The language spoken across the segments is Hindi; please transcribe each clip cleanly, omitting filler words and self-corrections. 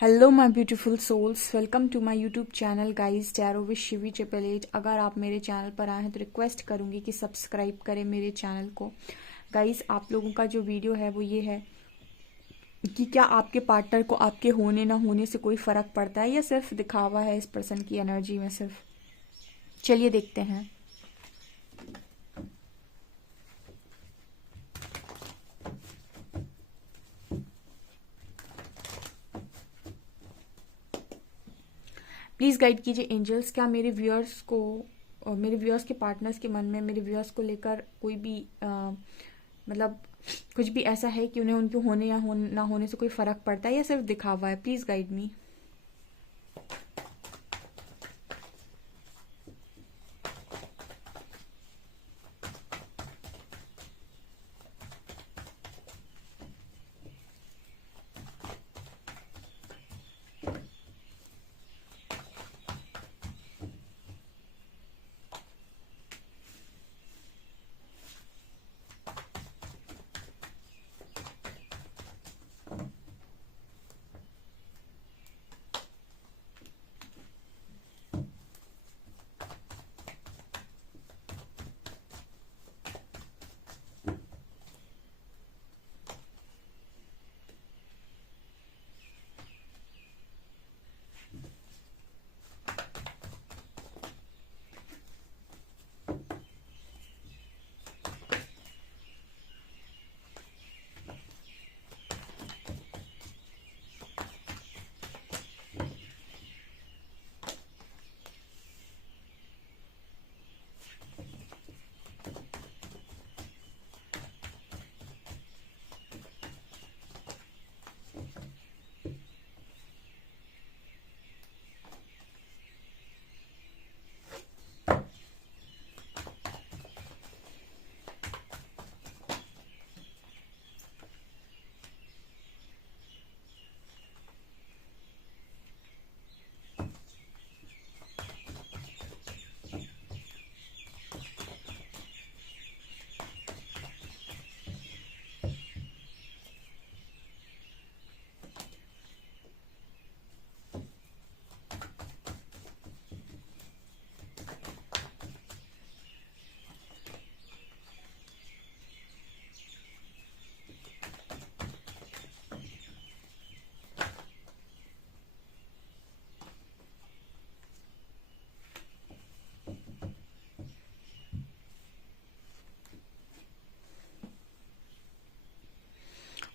Hello my beautiful souls, welcome to my YouTube channel guys tarot with Shivi 888। अगर आप मेरे चैनल पर आए हैं तो रिक्वेस्ट करूंगी कि सब्सक्राइब करें मेरे चैनल को। गाइस, आप लोगों का जो वीडियो है वो ये है कि क्या आपके पार्टनर को आपके होने ना होने से कोई फ़र्क पड़ता है या सिर्फ दिखावा है इस पर्सन की एनर्जी में सिर्फ। चलिए देखते हैं। प्लीज़ गाइड कीजिए एंजल्स, क्या मेरे व्यूअर्स को और मेरे व्यूअर्स के पार्टनर्स के मन में मेरे व्यूअर्स को लेकर कोई भी मतलब कुछ भी ऐसा है कि उन्हें उनके होने या ना होने से कोई फ़र्क पड़ता है या सिर्फ दिखावा है। Please guide me.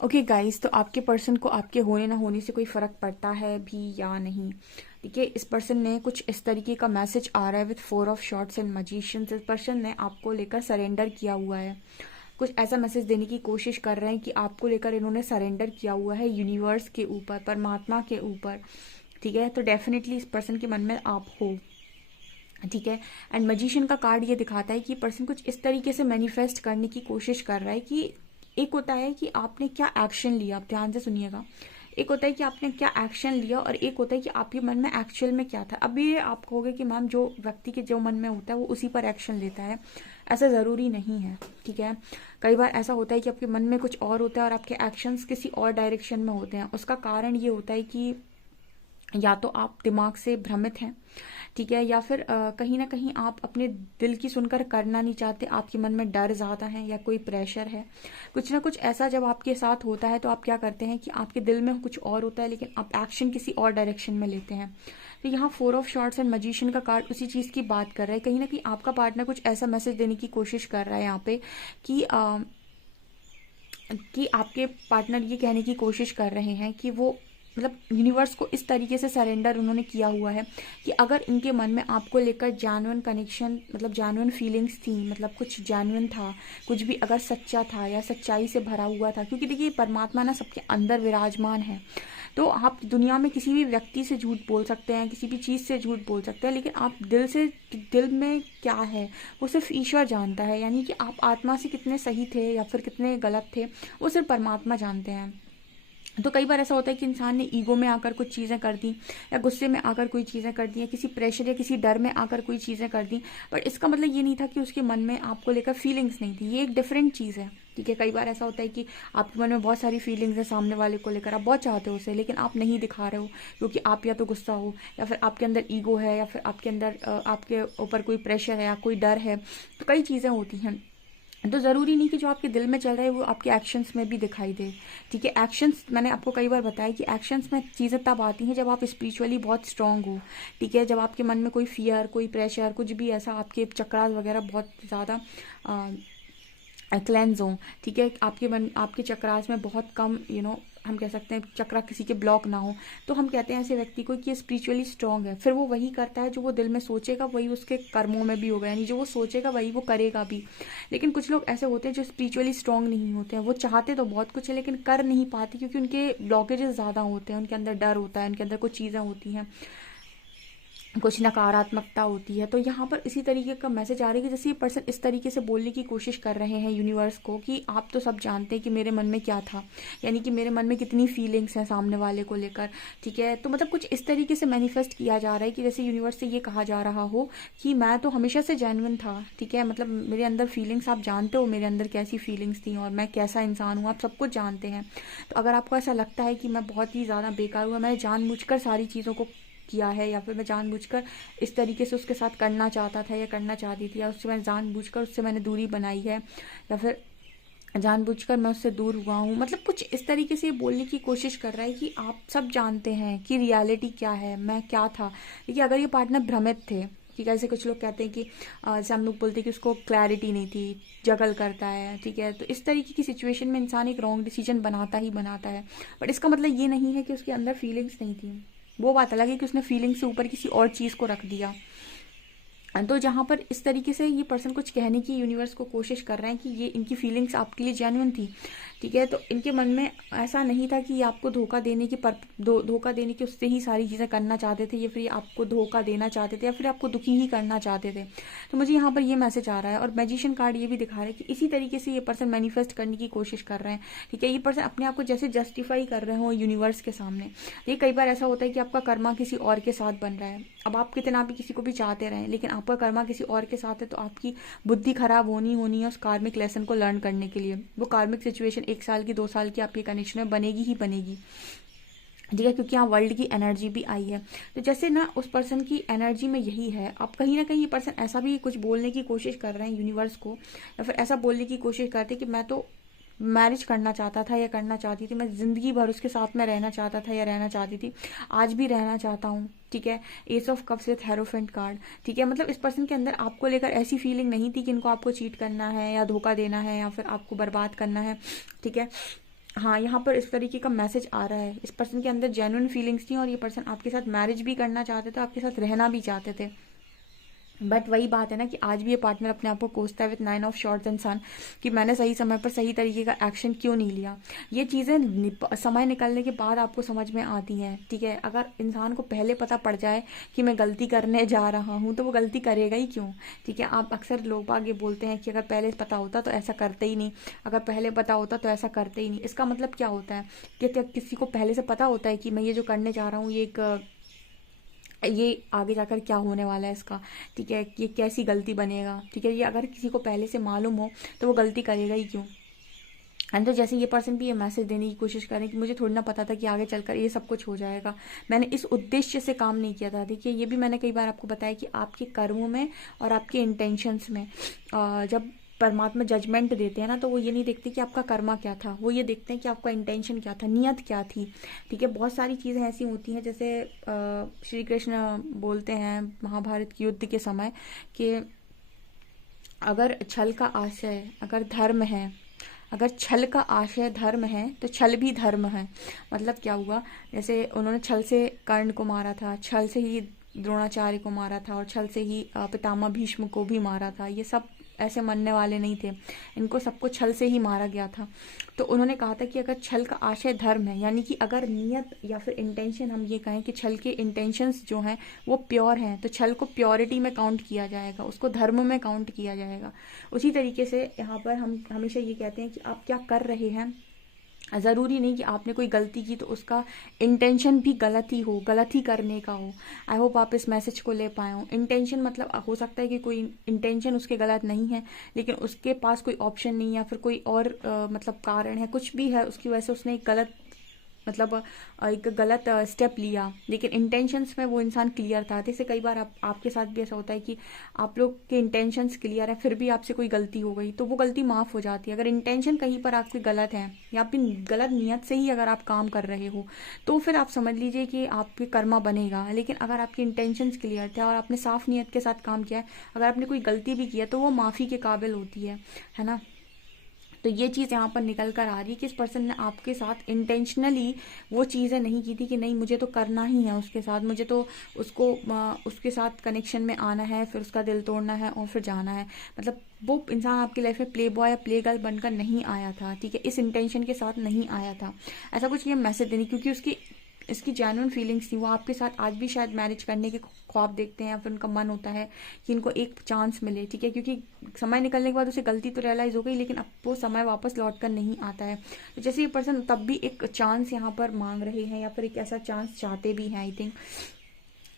Okay guys, तो आपके पर्सन को आपके होने ना होने से कोई फ़र्क पड़ता है भी या नहीं। देखिए, इस पर्सन ने कुछ इस तरीके का मैसेज आ रहा है with 4 of shorts and magicians. इस पर्सन ने आपको लेकर सरेंडर किया हुआ है। कुछ ऐसा मैसेज देने की कोशिश कर रहे हैं कि आपको लेकर इन्होंने सरेंडर किया हुआ है यूनिवर्स के ऊपर, परमात्मा के ऊपर। ठीक है, तो डेफिनेटली इस पर्सन के मन में आप हो। ठीक है, एंड मजिशियन का कार्ड ये दिखाता है कि पर्सन कुछ इस तरीके से मैनिफेस्ट करने की कोशिश कर रहा है कि एक होता है कि आपने क्या एक्शन लिया। आप ध्यान से सुनिएगा। एक होता है कि आपने क्या एक्शन लिया और एक होता है कि आपके मन में एक्चुअल में क्या था। अभी ये आप कहोगे कि मैम, जो व्यक्ति के जो मन में होता है वो उसी पर एक्शन लेता है। ऐसा ज़रूरी नहीं है। ठीक है, कई बार ऐसा होता है कि आपके मन में कुछ और होता है और आपके एक्शंस किसी और डायरेक्शन में होते हैं। उसका कारण ये होता है कि या तो आप दिमाग से भ्रमित हैं, ठीक है, या फिर कहीं ना कहीं आप अपने दिल की सुनकर करना नहीं चाहते। आपके मन में डर ज़्यादा है या कोई प्रेशर है। कुछ ना कुछ ऐसा जब आपके साथ होता है तो आप क्या करते हैं कि आपके दिल में कुछ और होता है लेकिन आप एक्शन किसी और डायरेक्शन में लेते हैं। तो यहाँ 4 ऑफ शॉर्ट्स एंड मजिशियन का कार्ड उसी चीज़ की बात कर रहा है। कहीं ना कहीं आपका पार्टनर कुछ ऐसा मैसेज देने की कोशिश कर रहा है यहाँ पे कि आपके पार्टनर ये कहने की कोशिश कर रहे हैं कि वो मतलब यूनिवर्स को इस तरीके से सरेंडर उन्होंने किया हुआ है कि अगर इनके मन में आपको लेकर जेन्युइन कनेक्शन, मतलब जेन्युइन फीलिंग्स थी, मतलब कुछ जेन्युइन था, कुछ भी अगर सच्चा था या सच्चाई से भरा हुआ था, क्योंकि देखिए परमात्मा ना सबके अंदर विराजमान है। तो आप दुनिया में किसी भी व्यक्ति से झूठ बोल सकते हैं, किसी भी चीज़ से झूठ बोल सकते हैं, लेकिन आप दिल में क्या है वो सिर्फ ईश्वर जानता है। यानी कि आप आत्मा से कितने सही थे या फिर कितने गलत थे वो सिर्फ परमात्मा जानते हैं। तो कई बार ऐसा होता है कि इंसान ने ईगो में आकर कुछ चीज़ें कर दी या गुस्से में आकर कोई चीज़ें कर दी या किसी प्रेशर या किसी डर में आकर कोई चीज़ें कर दी, पर इसका मतलब ये नहीं था कि उसके मन में आपको लेकर फीलिंग्स नहीं थी। ये एक डिफरेंट चीज़ है। ठीक है, कई बार ऐसा होता है कि आपके मन में बहुत सारी फीलिंग्स है सामने वाले को लेकर, आप बहुत चाहते हो उसे लेकिन आप नहीं दिखा रहे हो, क्योंकि आप या तो गुस्सा हो, या फिर आपके अंदर ईगो है, या फिर आपके अंदर आपके ऊपर कोई प्रेशर है या कोई डर है। तो कई चीज़ें होती हैं। तो ज़रूरी नहीं कि जो आपके दिल में चल रहा है वो आपके एक्शंस में भी दिखाई दे। ठीक है, एक्शंस मैंने आपको कई बार बताया कि एक्शंस में चीज़ें तब आती हैं जब आप स्पिरिचुअली बहुत स्ट्रांग हो। ठीक है, जब आपके मन में कोई फियर, कोई प्रेशर, कुछ भी ऐसा, आपके चक्रास वगैरह बहुत ज़्यादा क्लेंज हो। ठीक है, आपके मन, आपके चक्रास में बहुत कम हम कह सकते हैं चक्रा किसी के ब्लॉक ना हो, तो हम कहते हैं ऐसे व्यक्ति को कि स्पिरिचुअली स्ट्रांग है। फिर वो वही करता है जो वो दिल में सोचेगा, वही उसके कर्मों में भी होगा, यानी जो वो सोचेगा वही वो करेगा भी। लेकिन कुछ लोग ऐसे होते हैं जो स्पिरिचुअली स्ट्रांग नहीं होते हैं, वो चाहते तो बहुत कुछ है लेकिन कर नहीं पाते, क्योंकि उनके ब्लॉकेजेस ज़्यादा होते हैं, उनके अंदर डर होता है, उनके अंदर कुछ चीज़ें होती हैं, कुछ नकारात्मकता होती है। तो यहाँ पर इसी तरीके का मैसेज आ रही है कि जैसे ये पर्सन इस तरीके से बोलने की कोशिश कर रहे हैं यूनिवर्स को कि आप तो सब जानते हैं कि मेरे मन में क्या था, यानी कि मेरे मन में कितनी फीलिंग्स हैं सामने वाले को लेकर। ठीक है, तो मतलब कुछ इस तरीके से मैनिफेस्ट किया जा रहा है कि जैसे यूनिवर्स से ये कहा जा रहा हो कि मैं तो हमेशा से जेन्युइन था। ठीक है, मतलब मेरे अंदर फीलिंग्स, आप जानते हो मेरे अंदर कैसी फीलिंग्स थी और मैं कैसा इंसान हूँ, आप सब कुछ जानते हैं। तो अगर आपको ऐसा लगता है कि मैं बहुत ही ज़्यादा बेकार हुआ, मैंने जानबूझकर सारी चीज़ों को किया है, या फिर मैं जानबूझकर इस तरीके से उसके साथ करना चाहता था या करना चाहती थी, या उससे मैं जानबूझकर उससे मैंने दूरी बनाई है, या फिर जानबूझकर मैं उससे दूर हुआ हूँ, मतलब कुछ इस तरीके से बोलने की कोशिश कर रहा है कि आप सब जानते हैं कि रियलिटी क्या है, मैं क्या था। देखिए, अगर ये पार्टनर भ्रमित थे, ठीक है, ऐसे कुछ लोग कहते हैं कि जैसे हम लोग बोलते हैं कि उसको क्लैरिटी नहीं थी, जगल करता है। ठीक है, तो इस तरीके की सिचुएशन में इंसान एक रॉन्ग डिसीजन बनाता ही बनाता है, बट इसका मतलब ये नहीं है कि उसके अंदर फीलिंग्स नहीं थी। वो बात अलग है कि उसने फीलिंग से ऊपर किसी और चीज़ को रख दिया। तो जहाँ पर इस तरीके से ये पर्सन कुछ कहने की यूनिवर्स को कोशिश कर रहे हैं कि ये इनकी फीलिंग्स आपके लिए जेन्युइन थी। ठीक है, तो इनके मन में ऐसा नहीं था कि ये आपको धोखा देने की धोखा देने के उससे ही सारी चीज़ें करना चाहते थे, या फिर ये आपको धोखा देना चाहते थे, या फिर आपको दुखी ही करना चाहते थे। तो मुझे यहाँ पर ये मैसेज आ रहा है, और मैजिशियन कार्ड ये भी दिखा रहा है कि इसी तरीके से ये पर्सन मैनिफेस्ट करने की कोशिश कर रहे हैं। ठीक है, ये पर्सन अपने आप को जैसे जस्टिफाई कर रहे हो यूनिवर्स के सामने। ये कई बार ऐसा होता है कि आपका कर्मा किसी और के साथ बन रहा है, अब आप कितना भी किसी को भी चाहते रहें, लेकिन आपका कर्मा किसी और के साथ है, तो आपकी बुद्धि खराब होनी है उस कार्मिक लेसन को लर्न करने के लिए। वो कार्मिक सिचुएशन 1 साल की 2 साल की आपके कनेक्शन में बनेगी ही बनेगी। ठीक है, क्योंकि यहाँ वर्ल्ड की एनर्जी भी आई है। तो जैसे ना उस पर्सन की एनर्जी में यही है, अब कहीं ना कहीं ये पर्सन ऐसा भी कुछ बोलने की कोशिश कर रहे हैं यूनिवर्स को, या फिर ऐसा बोलने की कोशिश करते कि मैं तो मैरिज करना चाहता था या करना चाहती थी, मैं ज़िंदगी भर उसके साथ में रहना चाहता था या रहना चाहती थी, आज भी रहना चाहता हूँ। ठीक है, S of cups with hierophant card. ठीक है, मतलब इस पर्सन के अंदर आपको लेकर ऐसी फीलिंग नहीं थी कि इनको आपको चीट करना है या धोखा देना है या फिर आपको बर्बाद करना है। ठीक है, हाँ, यहाँ पर इस तरीके का मैसेज आ रहा है, इस पर्सन के अंदर जेन्युइन फीलिंग्स थी और ये पर्सन आपके साथ मैरिज भी करना चाहते थे, आपके साथ रहना भी चाहते थे। बट वही बात है ना कि आज भी ये पार्टनर अपने आप को कोसता है विथ 9 ऑफ शॉर्ट्स एंड सन, कि मैंने सही समय पर सही तरीके का एक्शन क्यों नहीं लिया। ये चीज़ें समय निकलने के बाद आपको समझ में आती हैं। ठीक है, अगर इंसान को पहले पता पड़ जाए कि मैं गलती करने जा रहा हूँ, तो वो गलती करेगा ही क्यों। ठीक है, आप अक्सर लोग आगे बोलते हैं कि अगर पहले पता होता तो ऐसा करते ही नहीं, अगर पहले पता होता तो ऐसा करते ही नहीं। इसका मतलब क्या होता है कि किसी को पहले से पता होता है कि मैं ये जो करने जा रहा हूँ ये आगे जाकर क्या होने वाला है इसका। ठीक है, ये कैसी गलती बनेगा। ठीक है, ये अगर किसी को पहले से मालूम हो तो वो गलती करेगा ही क्यों। एंड तो जैसे ये पर्सन भी ये मैसेज देने की कोशिश करें कि मुझे थोड़ी ना पता था कि आगे चलकर ये सब कुछ हो जाएगा, मैंने इस उद्देश्य से काम नहीं किया था। देखिए, ये भी मैंने कई बार आपको बताया कि आपके कर्मों में और आपके इंटेंशंस में जब परमात्मा जजमेंट देते हैं ना, तो वो ये नहीं देखते कि आपका कर्मा क्या था, वो ये देखते हैं कि आपका इंटेंशन क्या था, नियत क्या थी। ठीक है, बहुत सारी चीज़ें ऐसी होती हैं, जैसे श्री कृष्ण बोलते हैं महाभारत के युद्ध के समय कि अगर छल का आशय अगर धर्म है, अगर छल का आशय धर्म है तो छल भी धर्म है। मतलब क्या हुआ, जैसे उन्होंने छल से कर्ण को मारा था, छल से ही द्रोणाचार्य को मारा था और छल से ही पितामह भीष्म को भी मारा था। ये सब ऐसे मरने वाले नहीं थे, इनको सबको छल से ही मारा गया था। तो उन्होंने कहा था कि अगर छल का आशय धर्म है, यानी कि अगर नियत या फिर इंटेंशन, हम ये कहें कि छल के इंटेंशंस जो हैं वो प्योर हैं, तो छल को प्योरिटी में काउंट किया जाएगा, उसको धर्म में काउंट किया जाएगा। उसी तरीके से यहाँ पर हम हमेशा ये कहते हैं कि आप क्या कर रहे हैं ज़रूरी नहीं कि आपने कोई गलती की तो उसका इंटेंशन भी गलत ही हो, गलत ही करने का हो। आई होप आप इस मैसेज को ले पाए हो। इंटेंशन मतलब हो सकता है कि कोई इंटेंशन उसके गलत नहीं है, लेकिन उसके पास कोई ऑप्शन नहीं है या फिर कोई और मतलब कारण है, कुछ भी है, उसकी वजह से उसने एक गलत मतलब एक गलत स्टेप लिया, लेकिन इंटेंशंस में वो इंसान क्लियर था। जैसे कई बार आपके साथ भी ऐसा होता है कि आप लोग के इंटेंशंस क्लियर है, फिर भी आपसे कोई गलती हो गई तो वो गलती माफ़ हो जाती है। अगर इंटेंशन कहीं पर आपकी गलत है या अपनी गलत नियत से ही अगर आप काम कर रहे हो तो फिर आप समझ लीजिए कि आपके कर्मा बनेगा। लेकिन अगर आपके इंटेंशंस क्लियर थे और आपने साफ नियत के साथ काम किया है, अगर आपने कोई गलती भी की है तो वो माफ़ी के काबिल होती है ना। तो ये चीज़ यहाँ पर निकल कर आ रही है कि इस पर्सन ने आपके साथ इंटेंशनली वो चीज़ें नहीं की थी कि नहीं मुझे तो करना ही है उसके साथ, मुझे तो उसके साथ कनेक्शन में आना है, फिर उसका दिल तोड़ना है और फिर जाना है। मतलब वो इंसान आपकी लाइफ में प्ले बॉय या प्ले गर्ल बनकर नहीं आया था, ठीक है, इस इंटेंशन के साथ नहीं आया था। ऐसा कुछ ये मैसेज देनी, क्योंकि उसकी इसकी जेन्युइन फीलिंग्स थी। वो आपके साथ आज भी शायद मैरिज करने के ख्वाब देखते हैं या फिर उनका मन होता है कि इनको एक चांस मिले, ठीक है, क्योंकि समय निकलने के बाद उसे गलती तो रियलाइज हो गई, लेकिन अब वो समय वापस लौट कर नहीं आता है। तो जैसे ये पर्सन तब भी एक चांस यहाँ पर मांग रहे हैं या फिर एक ऐसा चांस चाहते भी हैं, आई थिंक,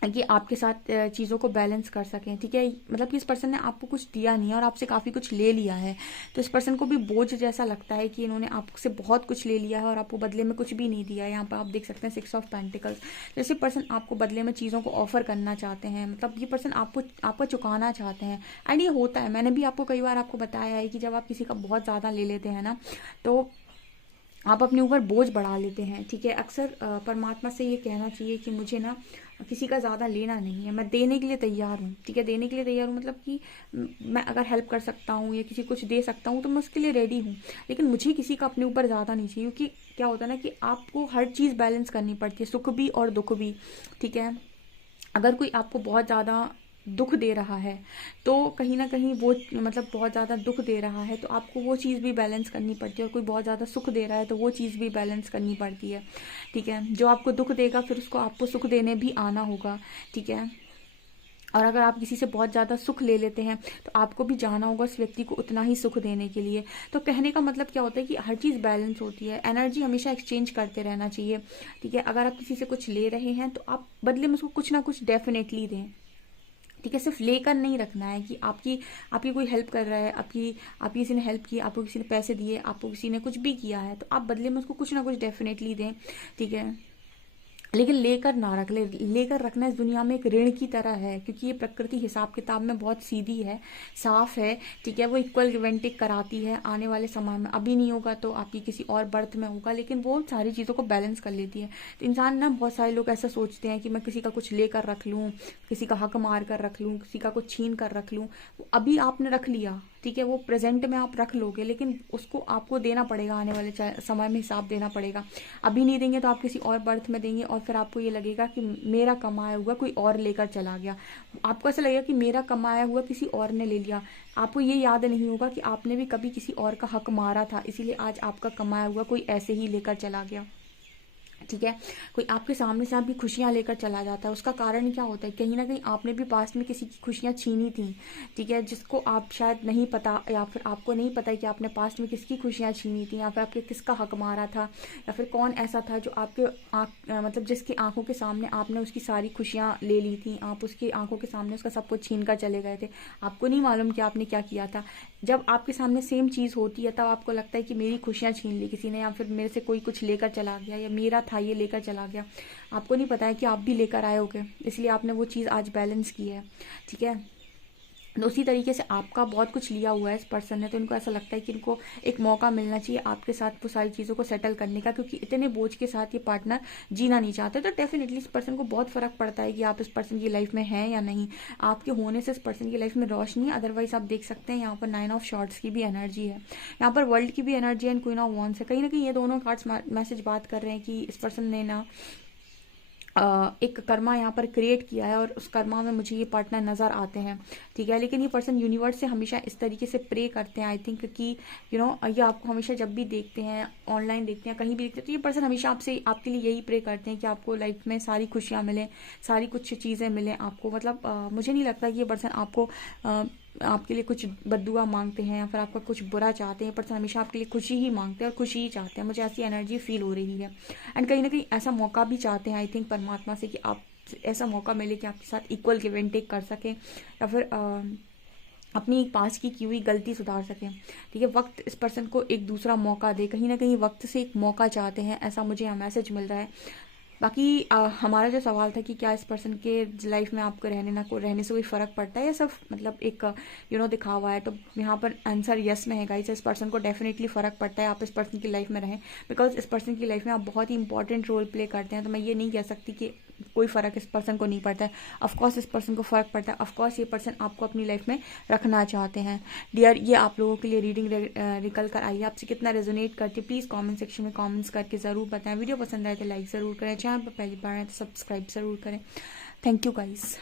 कि आपके साथ चीज़ों को बैलेंस कर सकें, ठीक है। मतलब कि इस पर्सन ने आपको कुछ दिया नहीं है और आपसे काफ़ी कुछ ले लिया है, तो इस पर्सन को भी बोझ जैसा लगता है कि इन्होंने आपसे बहुत कुछ ले लिया है और आपको बदले में कुछ भी नहीं दिया है। यहाँ पर आप देख सकते हैं 6 ऑफ पेंटिकल्स। जैसे पर्सन आपको बदले में चीज़ों को ऑफर करना चाहते हैं, मतलब ये पर्सन आपको चुकाना चाहते हैं। एंड ये होता है, मैंने भी आपको कई बार आपको बताया है कि जब आप किसी का बहुत ज़्यादा ले लेते हैं ना, तो आप अपने ऊपर बोझ बढ़ा लेते हैं, ठीक है। अक्सर परमात्मा से ये कहना चाहिए कि मुझे ना किसी का ज़्यादा लेना नहीं है, मैं देने के लिए तैयार हूँ, ठीक है, देने के लिए तैयार हूँ, मतलब कि मैं अगर हेल्प कर सकता हूँ या किसी कुछ दे सकता हूँ तो मैं उसके लिए रेडी हूँ। लेकिन मुझे किसी का अपने ऊपर ज़्यादा नहीं चाहिए, क्योंकि क्या होता है ना कि आपको हर चीज़ बैलेंस करनी पड़ती है, सुख भी और दुख भी, ठीक है। अगर कोई आपको बहुत ज़्यादा दुख दे रहा है तो कहीं ना कहीं वो मतलब बहुत ज़्यादा दुख दे रहा है तो आपको वो चीज़ भी बैलेंस करनी पड़ती है, और कोई बहुत ज़्यादा सुख दे रहा है तो वो चीज़ भी बैलेंस करनी पड़ती है, ठीक है। जो आपको दुख देगा फिर उसको आपको सुख देने भी आना होगा, ठीक है। और अगर आप किसी से बहुत ज़्यादा सुख ले लेते हैं तो आपको भी जाना होगा उस व्यक्ति को उतना ही सुख देने के लिए। तो कहने का मतलब क्या होता है कि हर चीज़ बैलेंस होती है, एनर्जी हमेशा एक्सचेंज करते रहना चाहिए, ठीक है। अगर आप किसी से कुछ ले रहे हैं तो आप बदले में उसको कुछ ना कुछ डेफिनेटली दें, ठीक है। सिर्फ लेकर नहीं रखना है कि आपकी आपकी कोई हेल्प कर रहा है, आपकी किसी ने हेल्प की, आपको किसी ने पैसे दिए, आपको किसी ने कुछ भी किया है तो आप बदले में उसको कुछ ना कुछ डेफिनेटली दें, ठीक है। लेकिन लेकर ना रख ले, लेकर रखना इस दुनिया में एक ऋण की तरह है, क्योंकि ये प्रकृति हिसाब किताब में बहुत सीधी है, साफ है, ठीक है। वो इक्वल गिव एंड टेक कराती है, आने वाले समय में अभी नहीं होगा तो आपकी किसी और बर्थ में होगा, लेकिन वो सारी चीज़ों को बैलेंस कर लेती है। तो इंसान ना, बहुत सारे लोग ऐसा सोचते हैं कि मैं किसी का कुछ लेकर रख लूँ, किसी का हक मार कर रख लूँ, किसी का कुछ छीन कर रख लूँ। अभी आपने रख लिया, ठीक है, वो प्रेजेंट में आप रख लोगे, लेकिन उसको आपको देना पड़ेगा, आने वाले समय में हिसाब देना पड़ेगा। अभी नहीं देंगे तो आप किसी और बर्थ में देंगे और फिर आपको ये लगेगा कि मेरा कमाया हुआ कोई और लेकर चला गया। आपको ऐसा लगेगा कि मेरा कमाया हुआ किसी और ने ले लिया। आपको ये याद नहीं होगा कि आपने भी कभी किसी और का हक मारा था, इसीलिए आज आपका कमाया हुआ कोई ऐसे ही लेकर चला गया, ठीक है। कोई आपके सामने से आपकी खुशियां लेकर चला जाता है, उसका कारण क्या होता है, कहीं ना कहीं आपने भी पास्ट में किसी की खुशियां छीनी थी, ठीक है, जिसको आप शायद नहीं पता, या फिर आपको नहीं पता कि आपने पास्ट में किसकी खुशियां छीनी थी, या फिर आपके किसका हक मारा था, या फिर कौन ऐसा था जो आपके मतलब जिसकी आंखों के सामने आपने उसकी सारी खुशियां ले ली थी, आप उसकी आंखों के सामने उसका सब कुछ छीन कर चले गए थे, आपको नहीं मालूम कि आपने क्या किया था। जब आपके सामने सेम चीज़ होती है तब आपको लगता है कि मेरी खुशियां छीन ली किसी ने, या फिर मेरे से कोई कुछ लेकर चला गया, या मेरा था ये लेकर चला गया। आपको नहीं पता है कि आप भी लेकर आए होगे, इसलिए आपने वो चीज़ आज बैलेंस की है, ठीक है। तो उसी तरीके से आपका बहुत कुछ लिया हुआ है इस पर्सन ने, तो इनको ऐसा लगता है कि इनको एक मौका मिलना चाहिए आपके साथ वो सारी चीज़ों को सेटल करने का, क्योंकि इतने बोझ के साथ ये पार्टनर जीना नहीं चाहते। तो डेफिनेटली इस पर्सन को बहुत फर्क पड़ता है कि आप इस पर्सन की लाइफ में हैं या नहीं। आपके होने से इस पर्सन की लाइफ में रोशनी है, अदरवाइज आप देख सकते हैं यहाँ पर 9 ऑफ शॉर्ट्स की भी एनर्जी है, यहाँ पर वर्ल्ड की भी एनर्जी है, एंड क्वीन ऑफ वॉन्ड्स है। कहीं ना कहीं ये दोनों कार्ड्स मैसेज बात कर रहे हैं कि इस पर्सन ने ना एक कर्मा यहाँ पर क्रिएट किया है, और उस कर्मा में मुझे ये पार्टनर नज़र आते हैं, ठीक है। लेकिन ये पर्सन यूनिवर्स से हमेशा इस तरीके से प्रे करते हैं, आई थिंक, कि ये आपको हमेशा जब भी देखते हैं, ऑनलाइन देखते हैं, कहीं भी देखते हैं, तो ये पर्सन हमेशा आपसे आपके लिए यही प्रे करते हैं कि आपको लाइफ में सारी खुशियाँ मिलें, सारी कुछ चीज़ें मिलें आपको। मतलब मुझे नहीं लगता कि ये पर्सन आपको आपके लिए कुछ बद्दुआ मांगते हैं या फिर आपका कुछ बुरा चाहते हैं। पर्सन हमेशा आपके लिए खुशी ही मांगते हैं और खुशी ही चाहते हैं, मुझे ऐसी एनर्जी फील हो रही है। एंड कहीं ना कहीं ऐसा मौका भी चाहते हैं आई थिंक परमात्मा से कि आप ऐसा मौका मिले कि आपके साथ इक्वल गिव एंड टेक कर सकें या फिर अपनी पास की हुई गलती सुधार सकें। ठीक है, वक्त इस पर्सन को एक दूसरा मौका दे, कहीं ना कहीं वक्त से एक मौका चाहते हैं, ऐसा मुझे यहाँ मैसेज मिल रहा है। बाकी हमारा जो सवाल था कि क्या इस पर्सन के लाइफ में आपको रहने से कोई फ़र्क पड़ता है या सिर्फ मतलब एक दिखावा है, तो यहाँ पर आंसर यस में है गाइस। इस पर्सन को डेफिनेटली फ़र्क पड़ता है आप इस पर्सन की लाइफ में रहें, बिकॉज इस पर्सन की लाइफ में आप बहुत ही इंपॉर्टेंट रोल प्ले करते हैं। तो मैं ये नहीं कह सकती कि कोई फ़र्क इस पर्सन को नहीं पड़ता है। ऑफकोर्स इस पर्सन को फ़र्क पड़ता है, ऑफकोर्स ये पर्सन आपको अपनी लाइफ में रखना चाहते हैं। डियर, ये आप लोगों के लिए रीडिंग निकल कर आई है। आपसे कितना रेजोनेट करती है प्लीज़ कमेंट सेक्शन में कमेंट्स करके ज़रूर बताएं। वीडियो पसंद आए तो लाइक ज़रूर करें, चैनल पर पहली बार आए तो सब्सक्राइब ज़रूर करें। Thank you guys.